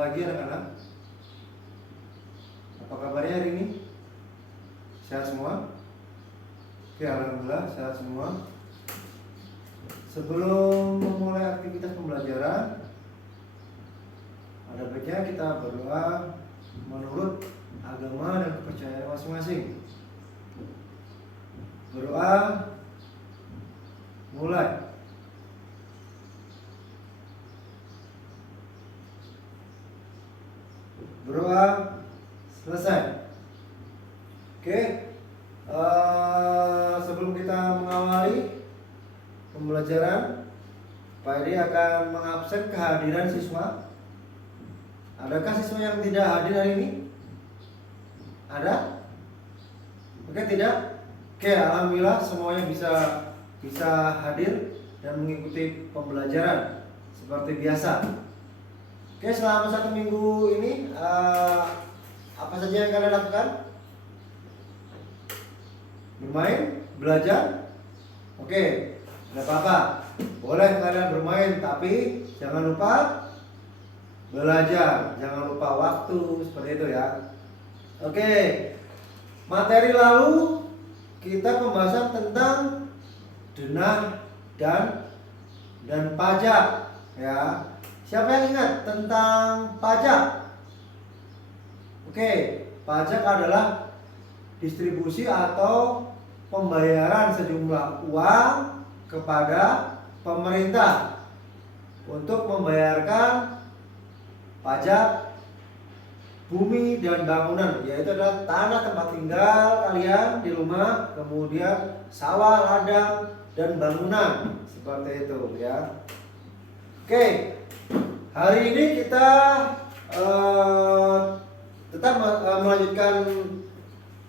pagi anak-anak. Apa kabarnya hari ini? Sehat semua? Oke, alhamdulillah sehat semua. Sebelum memulai aktivitas pembelajaran, ada baiknya kita berdoa menurut agama dan kepercayaan masing-masing. Berdoa mulai. Berdoa selesai. Oke, sebelum kita mengawali pembelajaran, Pak Edi akan mengabsen kehadiran siswa. Adakah siswa yang tidak hadir hari ini? Ada? Oke, tidak? Oke, alhamdulillah semuanya bisa hadir dan mengikuti pembelajaran seperti biasa. Oke, selama 1 minggu ini apa saja yang kalian lakukan? Bermain, belajar. Oke, tidak apa-apa. Boleh kalian bermain, tapi jangan lupa belajar. Jangan lupa waktu, seperti itu ya. Oke, materi lalu kita pembahasan tentang denah dan pajak ya. Siapa yang ingat tentang pajak? Oke, pajak adalah distribusi atau pembayaran sejumlah uang kepada pemerintah untuk membayarkan pajak bumi dan bangunan, yaitu adalah tanah tempat tinggal kalian di rumah, kemudian sawah, ladang, dan bangunan seperti itu ya. Oke, hari ini kita tetap melanjutkan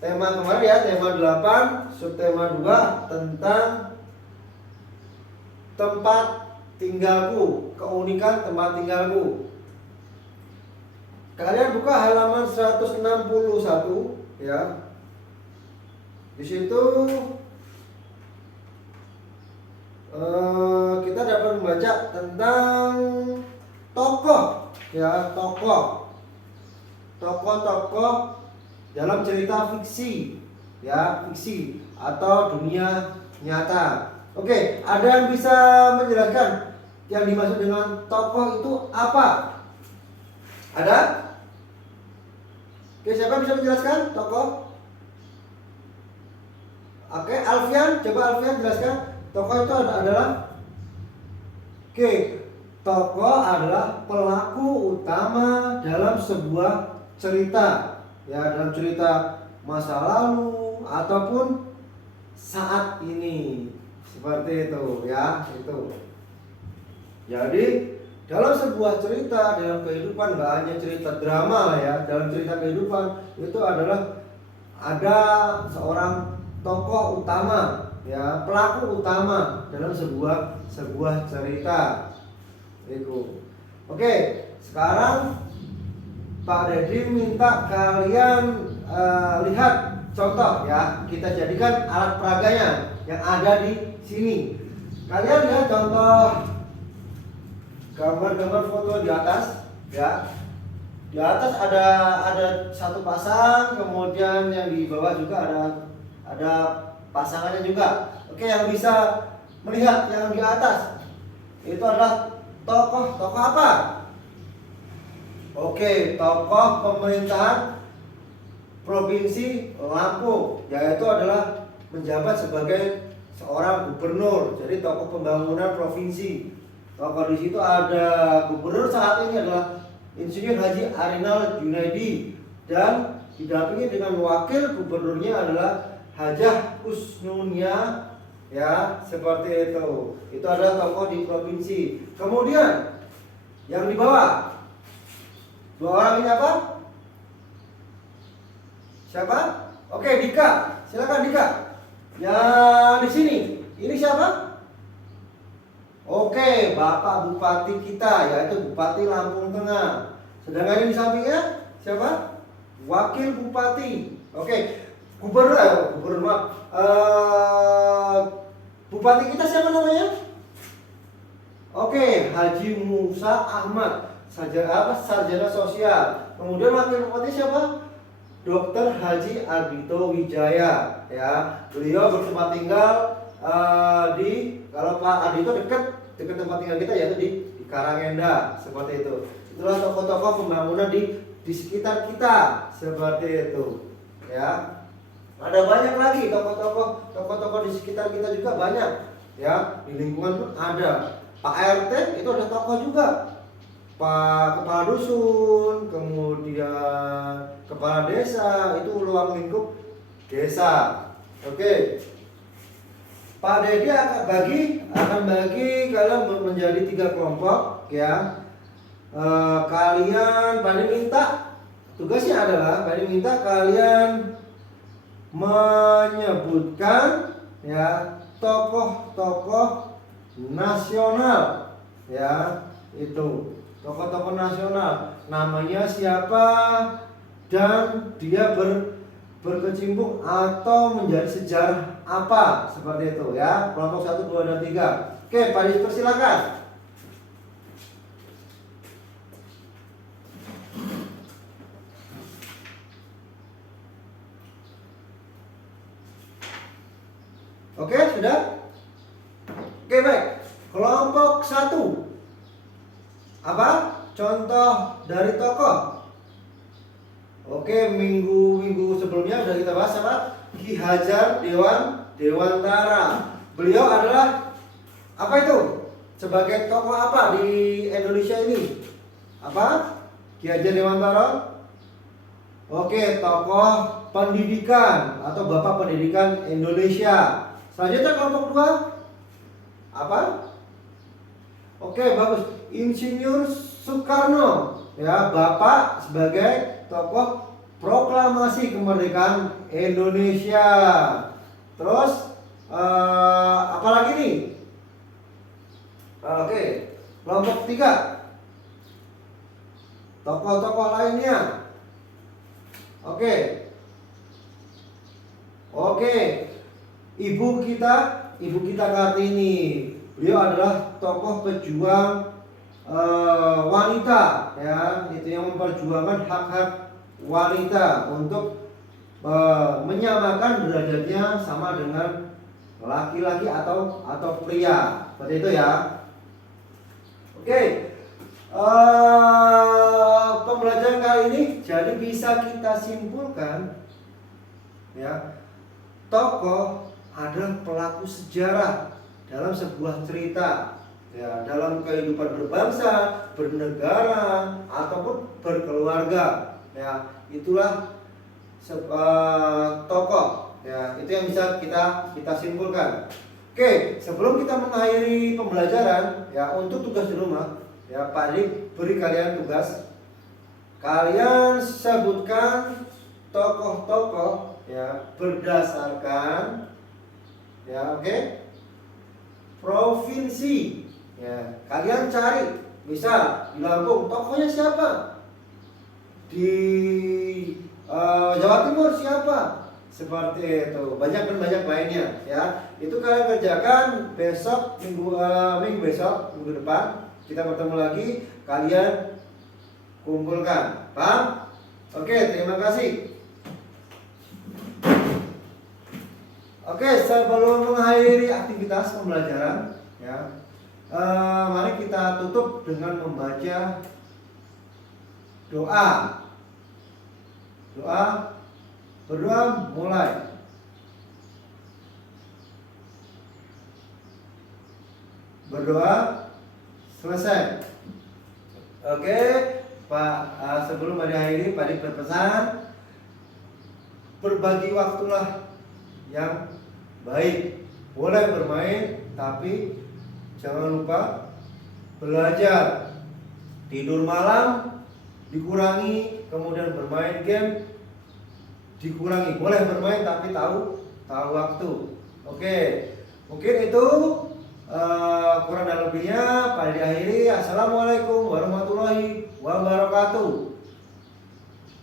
tema kemarin ya, tema 8, subtema 2 tentang tempat tinggalku, keunikan tempat tinggalku. Kalian buka halaman 161 ya. Di situ kita dapat membaca tentang tokoh ya, tokoh-tokoh dalam cerita fiksi ya, fiksi atau dunia nyata. Oke, ada yang bisa menjelaskan yang dimaksud dengan tokoh itu apa? Ada? Oke, siapa yang bisa menjelaskan tokoh? Oke, Alfian, coba Alfian jelaskan. Tokoh itu adalah, oke, tokoh adalah pelaku utama dalam sebuah cerita ya, dalam cerita masa lalu ataupun saat ini, seperti itu ya. Itu jadi dalam sebuah cerita, dalam kehidupan, nggak hanya cerita drama ya, dalam cerita kehidupan itu adalah ada seorang tokoh utama ya, pelaku utama dalam sebuah cerita itu. Oke, sekarang Pak Dedi minta kalian lihat contoh ya, kita jadikan alat peraganya yang ada di sini. Kalian lihat contoh gambar-gambar foto di atas ya. Di atas ada satu pasang, kemudian yang di bawah juga ada pasangannya juga. Oke, yang bisa melihat yang di atas itu adalah tokoh apa? Oke, tokoh pemerintahan Provinsi Lampung, yaitu adalah menjabat sebagai seorang gubernur. Jadi tokoh pembangunan provinsi. Tokoh di situ ada gubernur saat ini adalah Insinyur Haji Arinal Junaidi, dan didampingi dengan wakil gubernurnya adalah Hajah Kusnunia ya, seperti itu. Itu adalah tokoh di provinsi. Kemudian yang di bawah, dua orang ini apa? Siapa? Oke, Dika. Silakan Dika. Yang di sini, ini siapa? Oke, Bapak Bupati kita, yaitu Bupati Lampung Tengah. Sedangkan ini di sampingnya siapa? Wakil Bupati. Oke, Bupati kita siapa namanya? Oke, Haji Musa Ahmad. sarjana sosial. Kemudian wakil bupati siapa? Dr. Haji Ardhito Wijaya, ya. Beliau bertempat tinggal kalau Pak Ardhito dekat tempat tinggal kita, yaitu di Karangenda, seperti itu. Itulah tokoh-tokoh pembangunan di sekitar kita, seperti itu, ya. Ada banyak lagi tokoh-tokoh di sekitar kita juga banyak, ya. Di lingkungan pun ada. Pak RT itu ada tokoh juga. Pak Kepala Dusun, kemudian Kepala Desa, itu ruang lingkup desa. Oke. Pak Dedi akan bagi kalian menjadi 3 kelompok, ya. Kalian Pak Dedi minta tugasnya adalah Pak Dedi minta kalian menyebutkan, ya, tokoh-tokoh nasional, ya, itu tokoh-tokoh nasional, namanya siapa dan dia berkecimpung atau menjadi sejarah apa, seperti itu, ya. Kelompok 1, 2, dan 3. Oke, Pak Dedi persilakan. Oke, sudah? Oke, baik. Kelompok 1. Apa? Contoh dari tokoh. Oke, minggu sebelumnya sudah kita bahas apa? Ki Hajar Dewantara. Beliau adalah apa itu? Sebagai tokoh apa di Indonesia ini? Apa? Ki Hajar Dewantara? Oke, tokoh pendidikan atau Bapak Pendidikan Indonesia. Selanjutnya kelompok 2. Apa? Oke, bagus. Insinyur Soekarno, ya, Bapak sebagai tokoh proklamasi kemerdekaan Indonesia. Terus apa lagi nih? Oke, kelompok 3. Tokoh-tokoh lainnya. Oke, Ibu kita Kartini. Beliau adalah tokoh pejuang wanita, ya, itu yang memperjuangkan hak-hak wanita untuk menyamakan derajatnya sama dengan laki-laki atau pria, seperti itu, ya. Oke, pembelajaran kali ini jadi bisa kita simpulkan, ya, tokoh adalah pelaku sejarah dalam sebuah cerita, ya, dalam kehidupan berbangsa, bernegara, ataupun berkeluarga, ya. Itulah tokoh, ya, itu yang bisa kita simpulkan. Oke, sebelum kita mengakhiri pembelajaran, ya, untuk tugas di rumah, ya, Pak Dik beri kalian tugas. Kalian sebutkan tokoh-tokoh, ya, berdasarkan, ya, provinsi, ya. Kalian cari, misal di Lampung tokohnya siapa, di Jawa Timur siapa, seperti itu. Banyak lainnya, ya. Itu kalian kerjakan besok, minggu depan kita bertemu lagi, kalian kumpulkan. Paham? Oke, terima kasih. Oke, sebelum mengakhiri aktivitas pembelajaran, ya, mari kita tutup dengan membaca doa. Berdoa mulai. Berdoa selesai. Oke, Pak, sebelum diakhiri, Pak Dik berpesan, berbagi waktulah yang baik. Boleh bermain, tapi jangan lupa belajar. Tidur malam dikurangi, kemudian bermain game dikurangi. Boleh bermain tapi tahu waktu. Oke, mungkin itu kurang dan lebihnya. Pada diakhiri, assalamualaikum warahmatullahi wabarakatuh.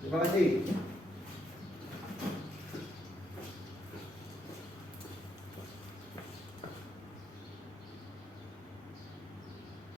Terima kasih.